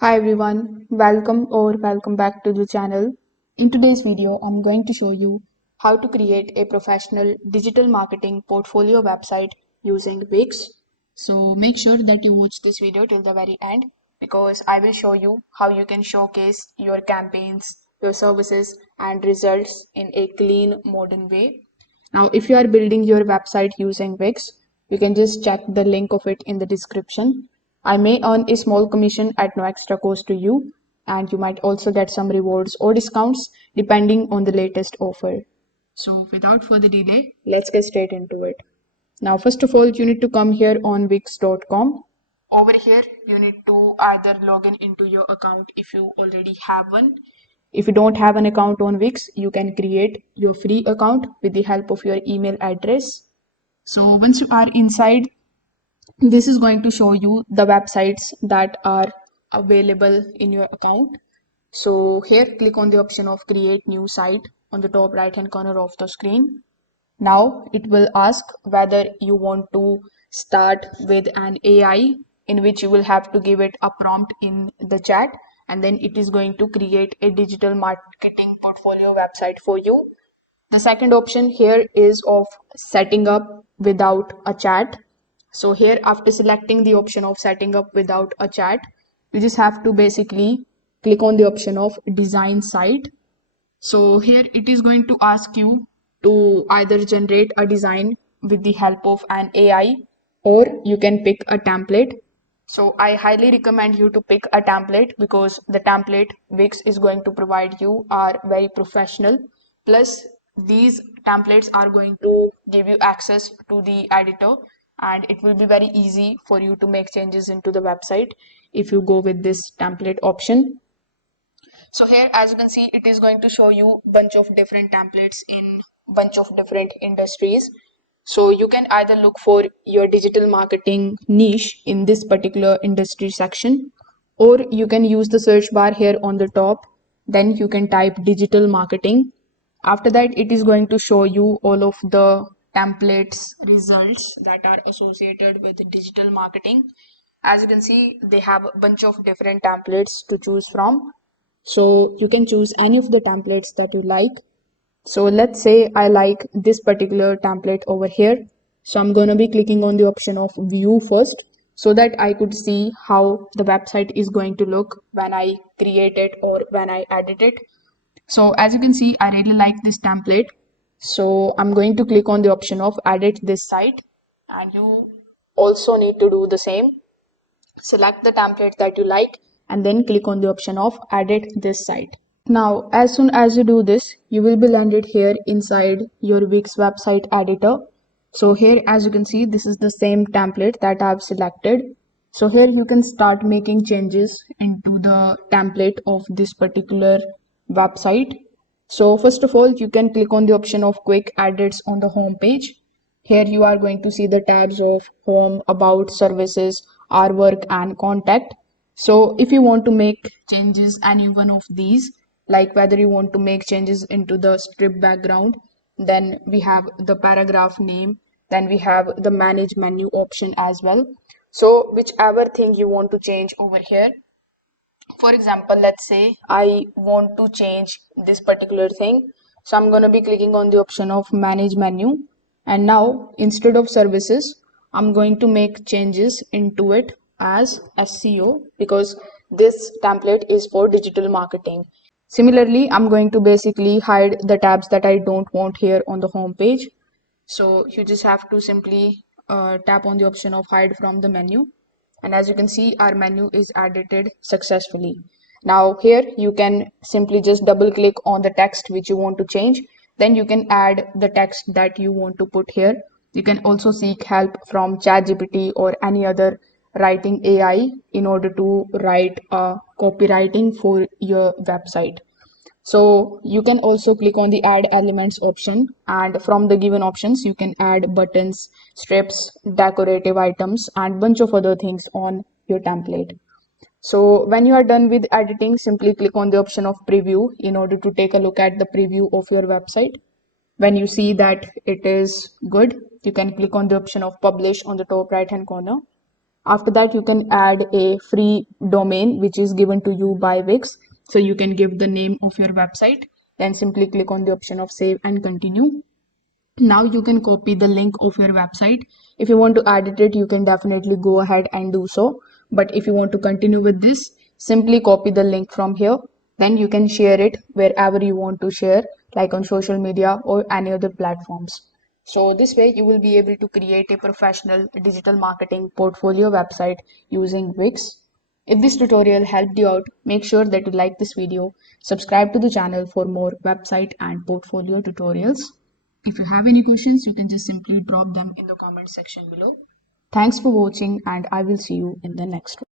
Hi everyone, welcome back to the channel. In today's video, I'm going to show you how to create a professional digital marketing portfolio website using Wix. So make sure that you watch this video till the very end because I will show you how you can showcase your campaigns, your services and results in a clean modern way. Now, if you are building your website using Wix, you can just check the link of it in the description. I may earn a small commission at no extra cost to you, and you might also get some rewards or discounts depending on the latest offer. So, without further delay, let's get straight into it. Now, first of all, you need to come here on wix.com. Over here, you need to either log in into your account if you already have one. If you don't have an account on Wix, you can create your free account with the help of your email address. So once you are inside, this is going to show you the websites that are available in your account. So here, click on the option of create new site on the top right hand corner of the screen. Now it will ask whether you want to start with an AI in which you will have to give it a prompt in the chat, and then it is going to create a digital marketing portfolio website for you. The second option here is of setting up without a chat. So here, after selecting the option of setting up without a chat, you just have to basically click on the option of design site. So here it is going to ask you to either generate a design with the help of an AI, or you can pick a template. So I highly recommend you to pick a template because the template Wix is going to provide you are very professional. Plus these templates are going to give you access to the editor, and it will be very easy for you to make changes into the website if you go with this template option. So here, as you can see, it is going to show you bunch of different templates in bunch of different industries. So you can either look for your digital marketing niche in this particular industry section, or you can use the search bar here on the top. Then you can type digital marketing. After that, it is going to show you all of the templates results that are associated with digital marketing. As you can see, they have a bunch of different templates to choose from. So you can choose any of the templates that you like. So let's say I like this particular template over here. So I'm going to be clicking on the option of view first so that I could see how the website is going to look when I create it or when I edit it. So as you can see, I really like this template. So I'm going to click on the option of edit this site, and you also need to do the same. Select the template that you like and then click on the option of edit this site. Now, as soon as you do this, you will be landed here inside your Wix website editor. So here, as you can see, this is the same template that I've selected. So here you can start making changes into the template of this particular website. So first of all, you can click on the option of quick edits on the home page. Here you are going to see the tabs of home, about, services, artwork and contact. So if you want to make changes any one of these, like whether you want to make changes into the strip background, then we have the paragraph name, then we have the manage menu option as well. So whichever thing you want to change over here, for example, let's say I want to change this particular thing. So I'm going to be clicking on the option of manage menu. And now instead of services, I'm going to make changes into it as SEO because this template is for digital marketing. Similarly, I'm going to basically hide the tabs that I don't want here on the home page. So you just have to simply tap on the option of hide from the menu, and as you can see, our menu is edited successfully. Now here you can simply just double click on the text which you want to change, then you can add the text that you want to put here. You can also seek help from ChatGPT or any other writing AI in order to write copywriting for your website. So you can also click on the add elements option, and from the given options you can add buttons, strips, decorative items and bunch of other things on your template. So when you are done with editing, simply click on the option of preview in order to take a look at the preview of your website. When you see that it is good, you can click on the option of publish on the top right hand corner. After that, you can add a free domain which is given to you by Wix. So you can give the name of your website, then simply click on the option of save and continue. Now you can copy the link of your website. If you want to edit it, you can definitely go ahead and do so. But if you want to continue with this, simply copy the link from here. Then you can share it wherever you want to share, like on social media or any other platforms. So this way you will be able to create a professional digital marketing portfolio website using Wix. If this tutorial helped you out, make sure that you like this video, subscribe to the channel for more website and portfolio tutorials. If you have any questions, you can just simply drop them in the comment section below. Thanks for watching, and I will see you in the next one.